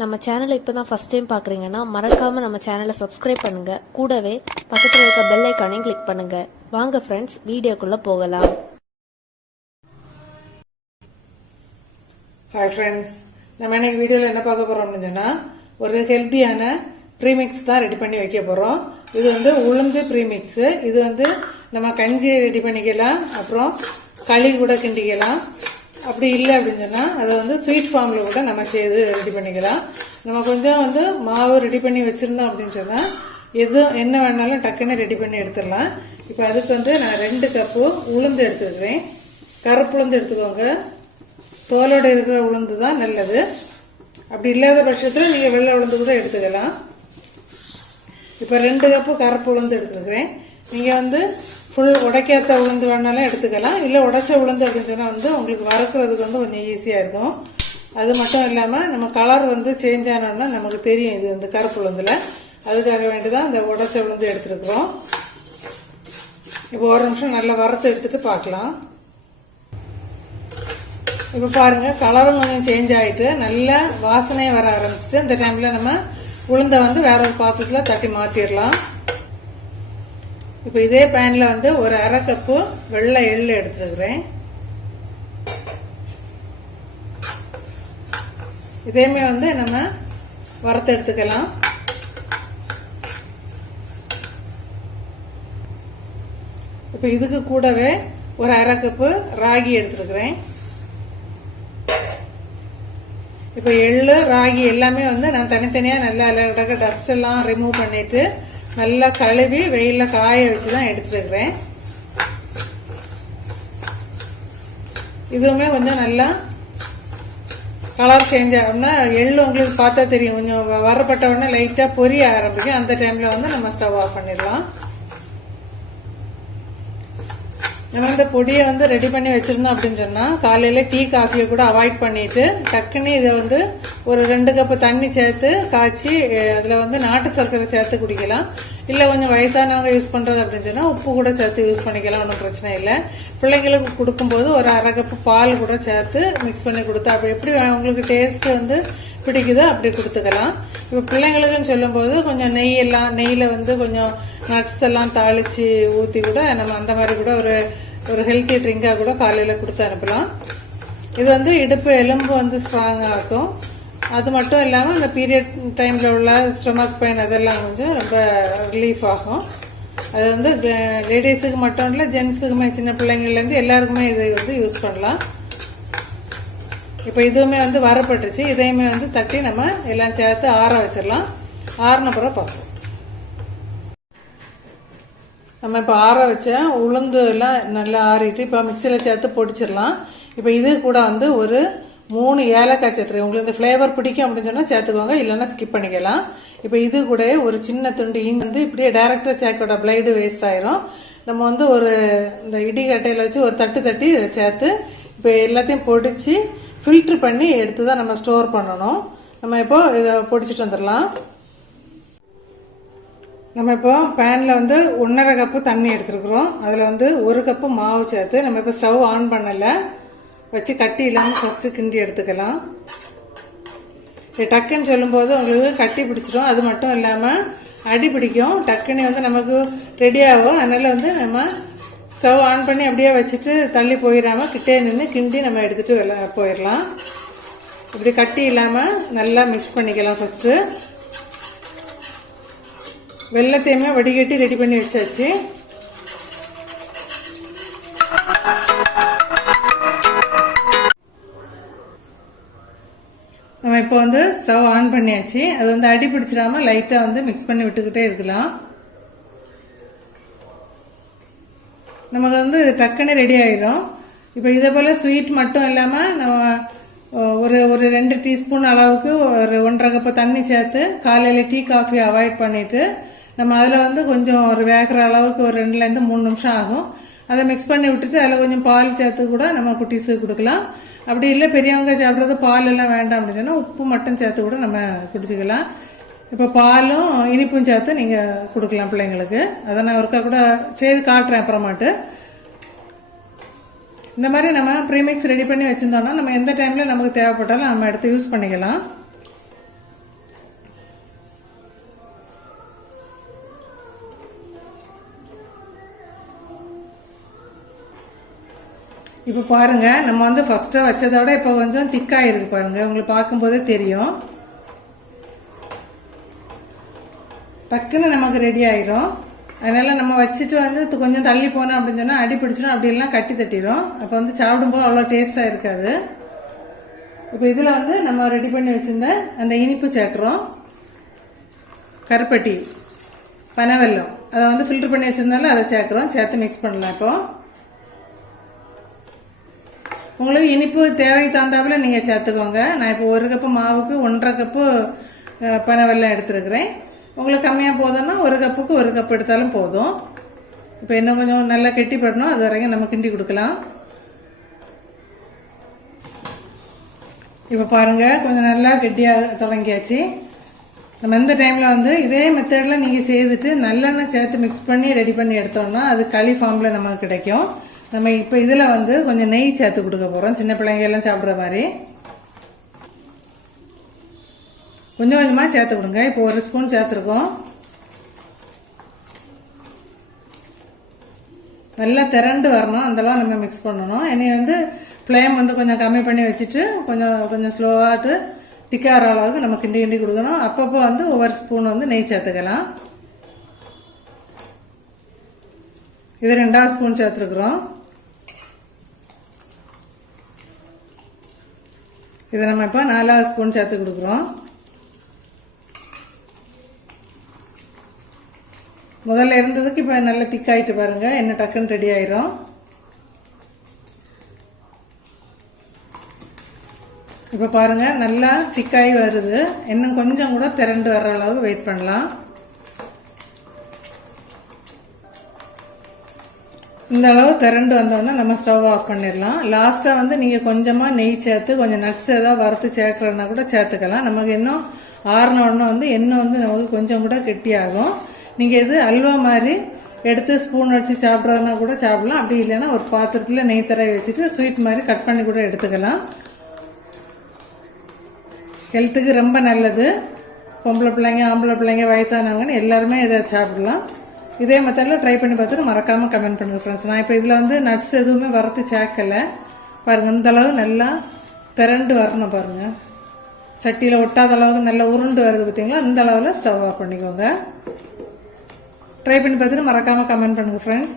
நம்ம சேனலை இப்போ தான் ஃபஸ்ட் டைம் பார்க்குறீங்கன்னா மறக்காமல் நம்ம சேனலை சப்ஸ்கிரைப் பண்ணுங்கள் கூடவே பக்கத்தில் இருக்க பெல் ஐக்கானையும் கிளிக் பண்ணுங்கள் வாங்க ஃப்ரெண்ட்ஸ் வீடியோக்குள்ளே போகலாம். ஹாய் ஃப்ரெண்ட்ஸ் நம்ம இன்னைக்கு வீடியோவில் என்ன பார்க்க போகிறோம்னு சொன்னால் ஒரு ஹெல்த்தியான ப்ரீமிக்ஸ் தான் ரெடி பண்ணி வைக்க போகிறோம் இது வந்து உளுந்து ப்ரீமிக்ஸு இது வந்து நம்ம கஞ்சி ரெடி பண்ணிக்கலாம். அப்புறம் களி கூட கிண்டிக்கலாம். அப்படி இல்லை அப்படின்னு சொன்னால் அதை வந்து ஸ்வீட் ஃபார்மில் கூட நம்ம செய்து ரெடி பண்ணிக்கலாம். நம்ம கொஞ்சம் வந்து மாவு ரெடி பண்ணி வச்சுருந்தோம் அப்படின்னு சொன்னால் எது என்ன வேணாலும் டக்குன்னு ரெடி பண்ணி எடுத்துடலாம். இப்போ அதுக்கு வந்து நான் ரெண்டு கப்பு உளுந்து எடுத்துக்கிறேன். கருப்பு உளுந்து எடுத்துக்கோங்க. தோலோட இருக்கிற உளுந்து தான் நல்லது. அப்படி இல்லாத பட்சத்தில் நீங்கள் வெள்ளை உளுந்து கூட எடுத்துக்கலாம். இப்போ ரெண்டு கப்பு கருப்பு உளுந்து எடுத்துருக்கிறேன் நீங்கள் வந்து ஃபுல் உடைக்காத உளுந்து வேணாலும் எடுத்துக்கலாம். இல்லை உடைச்ச உளுந்து அப்படின்னு சொன்னால் வந்து உங்களுக்கு வறுக்கிறதுக்கு வந்து கொஞ்சம் ஈஸியாக இருக்கும். அது மட்டும் இல்லாமல் நம்ம கலர் வந்து சேஞ்ச் ஆனோன்னா நமக்கு தெரியும் இது இந்த கருப்பு உளுந்தில். அதுக்காக வேண்டி தான் இந்த உடைச்ச உளுந்து எடுத்துருக்குறோம். இப்போ ஒரு நிமிஷம் நல்லா வறுத்து எடுத்துகிட்டு பார்க்கலாம் இப்போ பாருங்கள் கலரும் கொஞ்சம் சேஞ்ச் ஆகிட்டு நல்லா வாசனையே வர ஆரம்பிச்சிட்டு இந்த டைமில் நம்ம உளுந்தை வந்து வேற ஒரு பாத்திரத்தில் தட்டி மாற்றிடலாம் இப்போ இதே பேனில் வந்து ஒரு அரை கப்பு வெள்ளை எள்ளு எடுத்துருக்குறேன் இதேமே வந்து நம்ம வறுத்து எடுத்துக்கலாம். இப்போ இதுக்கு கூடவே ஒரு அரை கப்பு ராகி எடுத்துருக்குறேன் இப்போ எள் ராகி எல்லாமே வந்து நான் தனித்தனியாக நல்லா அழகாக டஸ்ட் எல்லாம் ரிமூவ் பண்ணிவிட்டு நல்லா கழுவி வெயிலில் காய வச்சு தான் எடுத்துருக்குறேன் இதுவுமே கொஞ்சம் நல்லா கலர் சேஞ்ச் ஆகும்னா எள்ளு உங்களுக்கு பார்த்தா தெரியும். கொஞ்சம் வரப்பட்ட உடனே லைட்டாக பொரிய ஆரம்பிக்கும். அந்த டைமில் வந்து நம்ம ஸ்டவ் ஆஃப் பண்ணிடலாம். நம்ம இந்த பொடியை வந்து ரெடி பண்ணி வச்சிருந்தோம் அப்படின்னு சொன்னால் காலையில் டீ காஃபியை கூட அவாய்ட் பண்ணிட்டு டக்குன்னு இதை வந்து ஒரு ரெண்டு கப்பு தண்ணி சேர்த்து காய்ச்சி அதில் வந்து நாட்டு சர்க்கரை சேர்த்து குடிக்கலாம். இல்லை கொஞ்சம் வயசானவங்க யூஸ் பண்ணுறது அப்படின்னு சொன்னால் உப்பு கூட சேர்த்து யூஸ் பண்ணிக்கலாம் ஒன்றும் பிரச்சனை இல்லை. பிள்ளைங்களுக்கு கொடுக்கும்போது ஒரு அரை கப்பு பால் கூட சேர்த்து மிக்ஸ் பண்ணி கொடுத்தா அப்படி எப்படி உங்களுக்கு டேஸ்ட் வந்து பிடிக்குதோ அப்படி கொடுத்துக்கலாம். இப்போ பிள்ளைங்களுக்குன்னு சொல்லும்போது கொஞ்சம் நெய் எல்லாம் நெய்யில் வந்து கொஞ்சம் நட்ஸ் எல்லாம் தாளித்து ஊற்றி கூட நம்ம அந்த மாதிரி கூட ஒரு ஒரு ஹெல்த்தி ட்ரிங்காக கூட காலையில் கொடுத்து அனுப்பலாம். இது வந்து இடுப்பு எலும்பு வந்து ஸ்ட்ராங் ஆகும் அது மட்டும் இல்லாமல் அந்த பீரியட் டைமில் உள்ள ஸ்டொமக் பெயின் அதெல்லாம் கொஞ்சம் ரொம்ப ரிலீஃப் ஆகும். அது வந்து லேடிஸுக்கு மட்டும் இல்லை ஜென்ஸுக்குமே சின்ன பிள்ளைங்கள்லேருந்து எல்லாருக்குமே இது வந்து யூஸ் பண்ணலாம். இப்போ இதுவுமே வந்து வரப்பட்டுருச்சு. இதையுமே வந்து தட்டி நம்ம எல்லாம் சேர்த்து ஆற வச்சிடலாம். ஆறின பிறகு பார்ப்போம். நம்ம இப்போ ஆற வச்ச உளுந்து எல்லாம் நல்லா ஆறிட்டு இப்போ மிக்சியில் சேர்த்து பொடிச்சிடலாம். இப்போ இது கூட வந்து ஒரு மூணு ஏலக்காய் சேர்த்துறேன் உங்களுக்கு இந்த ஃப்ளேவர் பிடிக்கும் அப்படின்னு சொன்னால் சேர்த்துக்கோங்க. இல்லைன்னா ஸ்கிப் பண்ணிக்கலாம். இப்போ இது கூட ஒரு சின்ன துண்டு இஞ்சி வந்து இப்படியே டேரக்டாக சேர்க்கோட பிளைடு வேஸ்ட் ஆயிரும். நம்ம வந்து ஒரு இந்த இடி கட்டையில் வச்சு ஒரு தட்டு தட்டி இதில் சேர்த்து இப்போ எல்லாத்தையும் பொடிச்சு ஃபில்ட்ரு பண்ணி எடுத்து தான் நம்ம ஸ்டோர் பண்ணணும். நம்ம இப்போ இதை பொடிச்சிட்டு வந்துடலாம். நம்ம இப்போ பேனில் வந்து ஒன்றரை கப்பு தண்ணி எடுத்துருக்குறோம். அதில் வந்து ஒரு கப்பு மாவு சேர்த்து நம்ம இப்போ ஸ்டவ் ஆன் பண்ணலை. வச்சு கட்டி இல்லாமல் ஃபஸ்ட்டு கிண்டி எடுத்துக்கலாம். இது டக்குன்னு சொல்லும்போது உங்களுக்கு கட்டி பிடிச்சிரும் அது மட்டும் இல்லாமல் அடி பிடிக்கும். டக்குன்னு வந்து நமக்கு ரெடி ஆகும். அதனால் வந்து நம்ம ஸ்டவ் ஆன் பண்ணி அப்படியே வச்சுட்டு தள்ளி போயிடாமல் கிட்டே நின்று கிண்டி நம்ம எடுத்துகிட்டு வெளில போயிடலாம். இப்படி கட்டி இல்லாமல் நல்லா மிக்ஸ் பண்ணிக்கலாம் ஃபஸ்ட்டு வெள்ளத்தையுமே வடிகட்டி ரெடி பண்ணி வச்சாச்சு. நம்ம இப்போ வந்து ஸ்டவ் ஆன் பண்ணியாச்சு. அது வந்து அடி பிடிச்சிடாம லைட்டாக வந்து மிக்ஸ் பண்ணி விட்டுக்கிட்டே இருக்கலாம். நமக்கு வந்து டக்குன்னு ரெடி ஆயிடும் இப்போ இதே போல் ஸ்வீட் மட்டும் இல்லாமல் நம்ம ஒரு ஒரு ரெண்டு டீஸ்பூன் அளவுக்கு ஒரு ஒன்றரை கப்பு தண்ணி சேர்த்து காலையில் டீ காஃபி அவாய்ட் பண்ணிவிட்டு நம்ம அதில் வந்து கொஞ்சம் ஒரு வேகிற அளவுக்கு ஒரு ரெண்டுலேருந்து மூணு நிமிஷம் ஆகும். அதை மிக்ஸ் பண்ணி விட்டுட்டு அதில் கொஞ்சம் பால் சேர்த்து கூட நம்ம குட்டீஸுக்கு கொடுக்கலாம். அப்படி இல்லை பெரியவங்க சாப்பிட்றது பால் எல்லாம் வேண்டாம் அப்படின்னு சொன்னால் உப்பு மட்டும் சேர்த்து கூட நம்ம குடிச்சிக்கலாம். இப்போ பாலும் இனிப்பும் சேர்த்து நீங்கள் கொடுக்கலாம் பிள்ளைங்களுக்கு. அதை நான் ஒருக்கா கூட செய்து காட்டுறேன் அப்புறமாட்டு. இந்த மாதிரி நம்ம ப்ரீமிக்ஸ் ரெடி பண்ணி வச்சுருந்தோம்னா நம்ம எந்த டைமில் நமக்கு தேவைப்பட்டாலும் நம்ம எடுத்து யூஸ் பண்ணிக்கலாம். இப்போ பாருங்கள் நம்ம வந்து ஃபஸ்ட்டாக வச்சதோட இப்போ கொஞ்சம் திக்காக இருக்குது பாருங்கள் உங்களுக்கு பார்க்கும்போதே தெரியும். டக்குன்னு நமக்கு ரெடி ஆயிரும். அதனால நம்ம வச்சுட்டு வந்து கொஞ்சம் தள்ளி போனோம் அப்படின்னு சொன்னால் அடி பிடிச்சிடும் அப்படி கட்டி தட்டிடும் அப்போ வந்து சாப்பிடும்போது அவ்வளோ டேஸ்ட்டாக இருக்காது. இப்போ இதில் வந்து நம்ம ரெடி பண்ணி வச்சிருந்த அந்த இனிப்பு சேர்க்குறோம். கருப்பட்டி பனவெல்லம். அதை வந்து ஃபில்டர் பண்ணி வச்சிருந்தாலும் அதை சேர்க்குறோம். சேர்த்து மிக்ஸ் பண்ணலாம் இப்போ. உங்களுக்கு இனிப்பு தேவைக்கு தகுந்தாப்புல நீங்கள் சேர்த்துக்கோங்க. நான் இப்போ ஒரு கப்பு மாவுக்கு ஒன்றரை கப்பு பனவெல்லம் எடுத்துருக்கிறேன். உங்களுக்கு கம்மியாக போதும்னா ஒரு கப்புக்கு ஒரு கப் எடுத்தாலும் போதும். இப்போ இன்னும் கொஞ்சம் நல்லா கெட்டிப்படணும். அது வரைக்கும் நம்ம கிண்டி கொடுக்கலாம். இப்போ பாருங்கள் கொஞ்சம் நல்லா கெட்டியாக தொடங்கியாச்சு. நம்ம இந்த டைமில் வந்து இதே மெத்தடில் நீங்கள் செய்துட்டு நல்லெண்ணெய் சேர்த்து மிக்ஸ் பண்ணி ரெடி பண்ணி எடுத்தோம்னா அது களி ஃபார்மில் நமக்கு கிடைக்கும். நம்ம இப்போ இதில் வந்து கொஞ்சம் நெய் சேர்த்து கொடுக்க போகிறோம் சின்ன பிள்ளைங்க எல்லாம் சாப்பிட்ற மாதிரி. கொஞ்சம் கொஞ்சமாக சேர்த்து கொடுங்க இப்போ ஒரு ஸ்பூன் சேர்த்துருக்கோம். நல்லா திரண்டு வரணும். அந்தளவு நம்ம மிக்ஸ் பண்ணணும். இனி வந்து ஃப்ளேம் வந்து கொஞ்சம் கம்மி பண்ணி வச்சுட்டு கொஞ்சம் கொஞ்சம் ஸ்லோவாகட்டு திக்கார அளவுக்கு நம்ம கிண்டி கிண்டி கொடுக்கணும். அப்பப்போ வந்து ஒவ்வொரு ஸ்பூன் வந்து நெய் சேர்த்துக்கலாம். இது ரெண்டாவது ஸ்பூன் சேர்த்துருக்குறோம். இதை நம்ம இப்போ நாலாவது ஸ்பூன் சேர்த்து கொடுக்குறோம். முதல்ல இருந்ததுக்கு இப்போ நல்லா திக்காயிட்டு பாருங்கள் என்ன டக்குன்னு ரெடி ஆயிரும். இப்போ பாருங்க நல்லா திக்காய் வருது. இன்னும் கொஞ்சம் கூட திரண்டு வர்ற அளவுக்கு வெயிட் பண்ணலாம். இந்த அளவு திரண்டு வந்தோடனே நம்ம ஸ்டவ் ஆஃப் பண்ணிடலாம். லாஸ்ட்டாக வந்து நீங்கள் கொஞ்சமாக நெய் சேர்த்து கொஞ்சம் நட்ஸ் ஏதாவது வறுத்து சேர்க்குறோன்னா கூட சேர்த்துக்கலாம். நமக்கு இன்னும் ஆறின உடனே வந்து எண்ணெய் வந்து நமக்கு கொஞ்சம் கூட கெட்டியாகும். நீங்கள் எது அல்வா மாதிரி எடுத்து ஸ்பூன் வச்சு சாப்பிட்றதுனா கூட சாப்பிடலாம். அப்படி இல்லைன்னா ஒரு பாத்திரத்தில் நெய் தடவி வச்சுட்டு ஸ்வீட் மாதிரி கட் பண்ணி கூட எடுத்துக்கலாம். ஹெல்த்துக்கு ரொம்ப நல்லது. பொம்பளை பிள்ளைங்க ஆம்பளை பிள்ளைங்க வயசானவங்கன்னு எல்லாருமே இதை சாப்பிடலாம். இதே மெத்தடில் ட்ரை பண்ணி பார்த்துட்டு மறக்காமல் கமெண்ட் பண்ணுங்கள் ஃப்ரெண்ட்ஸ் நான் இப்போ இதில் வந்து நட்ஸ் எதுவுமே வரத்து சேர்க்கலை. பாருங்கள் இந்தளவு நல்லா திரண்டு வரணும் பாருங்கள் சட்டியில் ஒட்டாத அளவுக்கு நல்லா உருண்டு வருது பார்த்தீங்களா இந்த அளவில் ஸ்டவ் ஆஃப் பண்ணிக்கோங்க. ட்ரை பண்ணி பார்த்துட்டு மறக்காமல் கமெண்ட் பண்ணுங்கள் ஃப்ரெண்ட்ஸ்